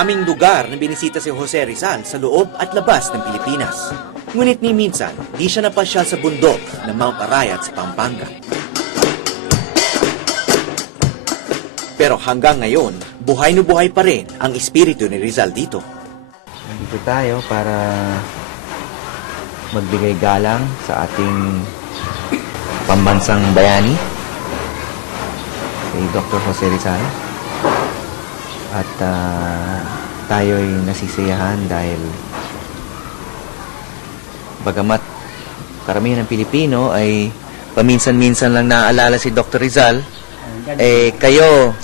Maraming lugar na binisita si Jose Rizal sa loob at labas ng Pilipinas. Ngunit ni minsan, di siya napasyal sa bundok ng Mount Arayat sa Pampanga. Pero hanggang ngayon, buhay na buhay pa rin ang espiritu ni Rizal dito. Dito tayo para magbigay galang sa ating pambansang bayani, si Dr. Jose Rizal. At ah, tayo'y nasisiyahan dahil bagamat karamihan ng Pilipino ay paminsan-minsan lang naaalala si Dr. Rizal, eh kayo,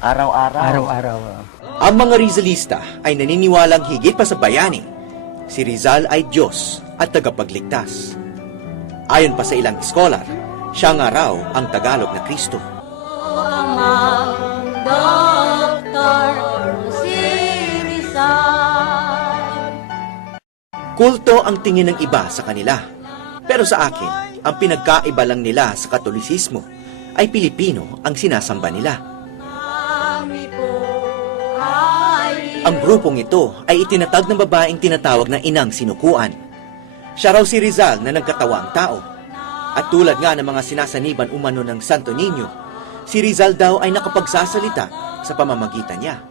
araw-araw. Araw-araw. Ang mga Rizalista ay naniniwalang higit pa sa bayani. Si Rizal ay Diyos at tagapagligtas. Ayon pa sa ilang scholar, siya nga raw ang Tagalog na Kristo. Kulto ang tingin ng iba sa kanila. Pero sa akin, ang pinagkaiba lang nila sa Katolisismo ay Pilipino ang sinasamba nila. Ang grupong ito ay itinatag ng babaeng tinatawag na inang sinukuan. Siya raw si Rizal na nagkatawa ang tao. At tulad nga ng mga sinasaniban umano ng Santo Niño, si Rizal daw ay nakapagsasalita sa pamamagitan niya.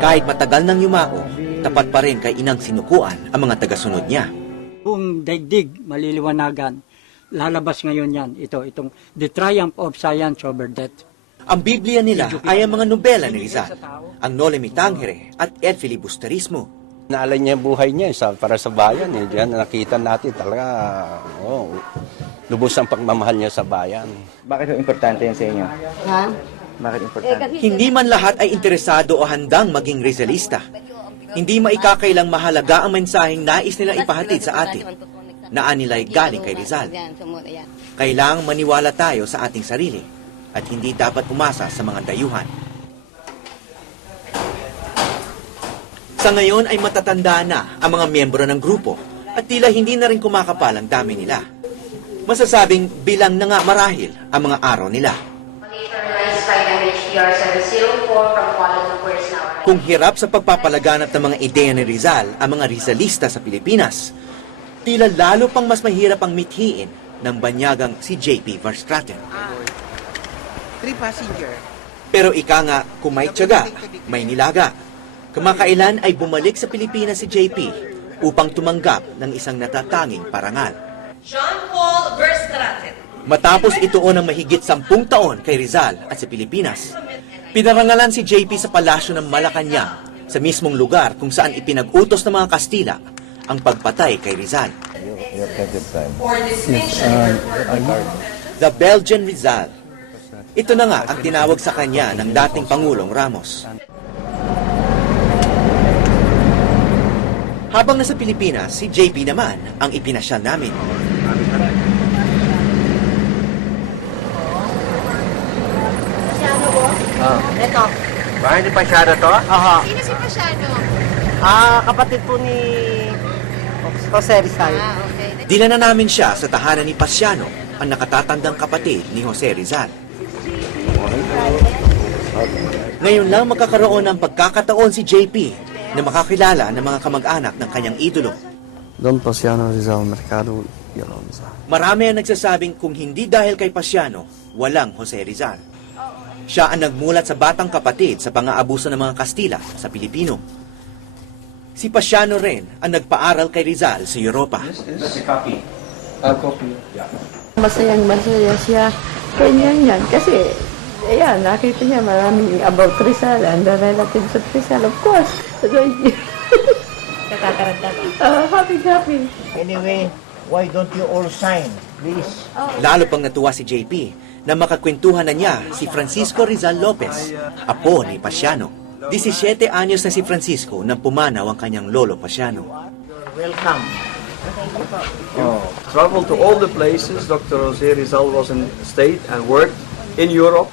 Kahit matagal nang yumao, tapat pa rin kay inang sinukuan ang mga tagasunod niya. buong daigdig maliliwanagan. Lalabas ngayon yan. Ito, itong The Triumph of Science Over Death. Ang Biblia nila ay ang mga nobela ni Rizal, ang Nole Mi Tangere at El Filibusterismo. Naalala niya yung buhay niya sa, para sa bayan. Eh. Diyan nakita natin talaga, oh, lubos ang pagmamahal niya sa bayan. Bakit importante yan sa inyo? Ha? Bakit Eh, Hindi man lahat ay interesado o handang maging Rizalista. Hindi maikakailang mahalaga ang mensaheng nais nilang ipahatid sa atin. Naan nila'y galing kay Rizal. Kailangang maniwala tayo sa ating sarili at hindi dapat umasa sa mga dayuhan. Sa ngayon ay matatanda na ang mga miyembro ng grupo at tila hindi na rin kumakapal ang dami nila. Masasabing bilang na nga marahil ang mga araw nila. By MHDR 704 from Kuala Lumpur is now. Kung hirap sa pagpapalaganap ng mga ideya ni Rizal ang mga Rizalista sa Pilipinas, tila lalo pang mas mahirap ang mithiin ng banyagang si JP Verstraeten. Three passenger. Pero ika nga, kung may tiyaga, may nilaga. Kamakailan ay bumalik sa Pilipinas si JP upang tumanggap ng isang natatanging parangal. Jean-Paul Verstraeten. Matapos ituon ng mahigit sampung taon kay Rizal at sa Pilipinas, pinarangalan si JP sa palasyo ng Malacanang sa mismong lugar kung saan ipinag-utos ng mga Kastila ang pagpatay kay Rizal. Distinction The Belgian Rizal. Ito na nga ang tinawag sa kanya ng dating Pangulong Ramos. Habang nasa Pilipinas, si JP naman ang ipinasyal namin. Ito. Bakit di pa siya to? Aha. Sino si Pasiano? Ah, kapatid po ni Jose Rizal. Ah, okay. Dila na namin siya sa tahanan ni Pasiano, ang nakatatandang kapatid ni Jose Rizal. Ngayon lang magkakaroon ng pagkakataon si JP na makakilala ng mga kamag-anak ng kanyang idolo. Don Pasiano Rizal Mercado Yalonza. Marami ang nagsasabing kung hindi dahil kay Pasiano, walang Jose Rizal. Siya ang nagmulat sa batang kapatid sa pang-aabuso ng mga Kastila sa Pilipino. Si Pasiano rin ang nagpaaral kay Rizal sa Europa. Masayang masaya siya. Kanya yan. Kasi, ayan, nakita niya maraming about Rizal and the relatives of Rizal, of course. So, Nakakaranta uh, happy, happy. Anyway, why don't you all sign, please? Lalo pang natuwa si JP na makakwentuhan na niya si Francisco Rizal Lopez, apo ni Pasiano. 17 anyos na si Francisco nang pumanaw ang kanyang lolo Pasiano. Welcome. Traveled to all the places. Dr. Jose Rizal was in state and worked in Europe.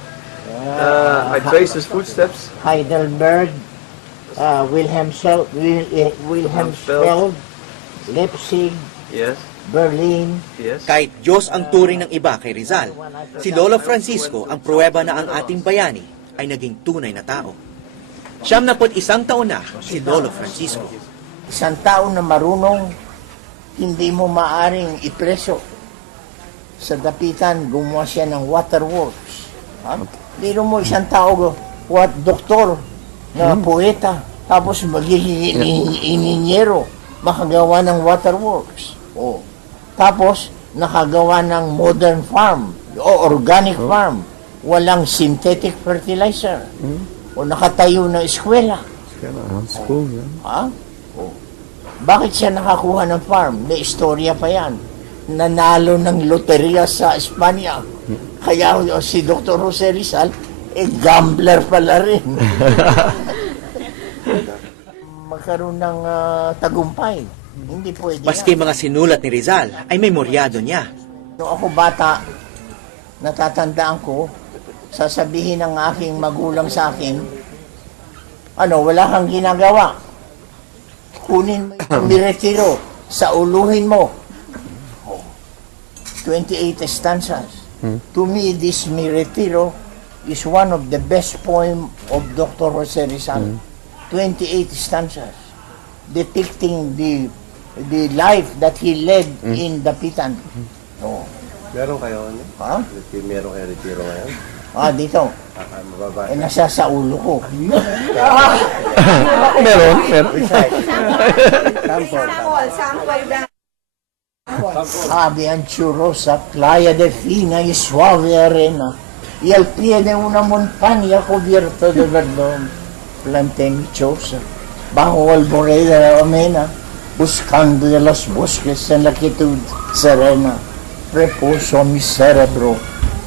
Uh, I traced his footsteps. Heidelberg, uh, Wilhelmsfeld, Wil, eh, Wilhelmsfeld, Leipzig, Yes, Berlin. yes. Kahit Diyos ang turing ng iba kay Rizal, si Lolo Francisco ang pruweba na ang ating bayani ay naging tunay na tao. Siyam na isang taon na si Lolo Francisco. Isang tao na marunong, hindi mo maaring ipreso. Sa dapitan, gumawa siya ng waterworks. Ha? Biro mo isang tao, what, doktor, na poeta, tapos magiging in- ininyero, makagawa ng waterworks. O. Tapos, nakagawa ng modern farm, o organic farm. Walang synthetic fertilizer. O nakatayo ng eskwela. Ha? Oh. Bakit siya nakakuha ng farm? May istorya pa yan. Nanalo ng loterya sa Espanya. Kaya oh, si Dr. Jose Rizal, eh, gambler pala rin. Magkaroon ng ah, tagumpay. Hindi pwede Maski yan. mga sinulat ni Rizal ay memoryado niya. Nung ako bata, natatandaan ko, sasabihin ng aking magulang sa akin, ano, wala kang ginagawa. Kunin mo yung miretiro, sa uluhin mo. Oh, 28 stanzas. To me, this miretiro is one of the best poem of Dr. Jose Rizal. 28 stanzas depicting the the life that he led in Dapitan. Oh. Meron kayo, ano? Ha? Meron kayo retiro ngayon? Ah, dito. Mababa. Eh, nasa sa ulo ko. Meron, meron. Sample, sample na. Abianchurosa, playa de fina y suave arena, y al pie de una montaña cubierta de verdón, planté mi choza, bajo el borde de la amena, buscando de los bosques en la quietud serena, reposo mi cerebro,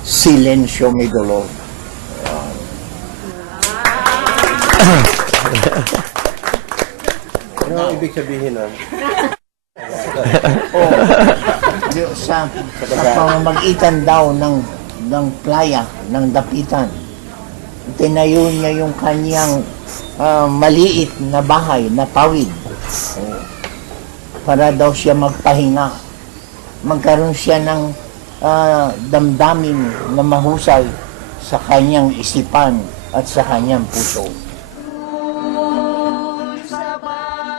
silencio mi dolor. Ano ibig sabihin nun? Di- sa, sa pamamagitan daw ng ng playa, ng dapitan. Tinayo niya yung kanyang ah, maliit na bahay na pawid. Para daw siya magpahinga. Magkaroon siya ng ah, damdamin na mahusay sa kanyang isipan at sa kanyang puso.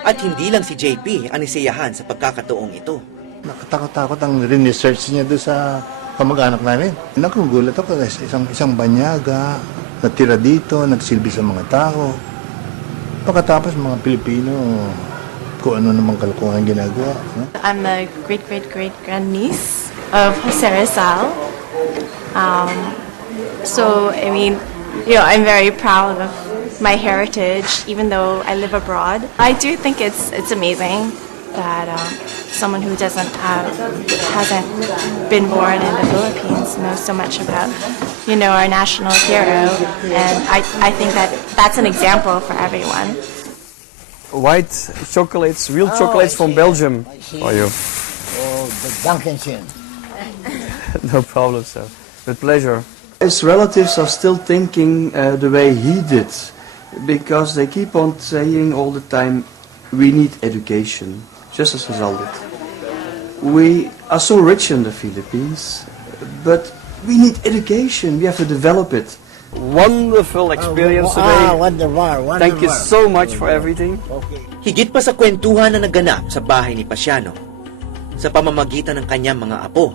At hindi lang si JP ang nisiyahan sa pagkakataong ito. Nakatakot-takot ang research niya doon sa kamag-anak namin. Nakugulat ako kasi isang, isang banyaga, natira dito, nagsilbi sa mga tao. Pagkatapos mga Pilipino, kung ano namang kalukuhan ginagawa. No? I'm a great great great grandniece of Jose Rizal. Um, so I mean, you know, I'm very proud of my heritage, even though I live abroad. I do think it's it's amazing that um, someone who doesn't have hasn't been born in the Philippines knows so much about you know our national hero, and I I think that that's an example for everyone. White chocolates, real chocolates from Belgium for you. Oh, the Duncanson. No problem, sir. With pleasure. His relatives are still thinking uh, the way he did, because they keep on saying all the time, we need education, just as Rizal did. We are so rich in the Philippines, but we need education. We have to develop it. Wonderful experience Ah, today. wonderful, wonderful. Thank you so much for everything. Okay. Higit pa sa kwentuhan na naganap sa bahay ni Pasiano, sa pamamagitan ng kanyang mga apo,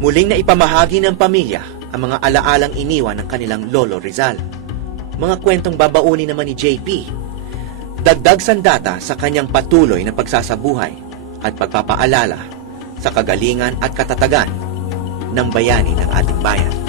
muling na ipamahagi ng pamilya ang mga alaalang iniwan ng kanilang lolo Rizal. Mga kwentong babaunin naman ni JP, dagdag sandata sa kanyang patuloy na pagsasabuhay at pagpapaalala sa kagalingan at katatagan ng bayani ng ating bayan.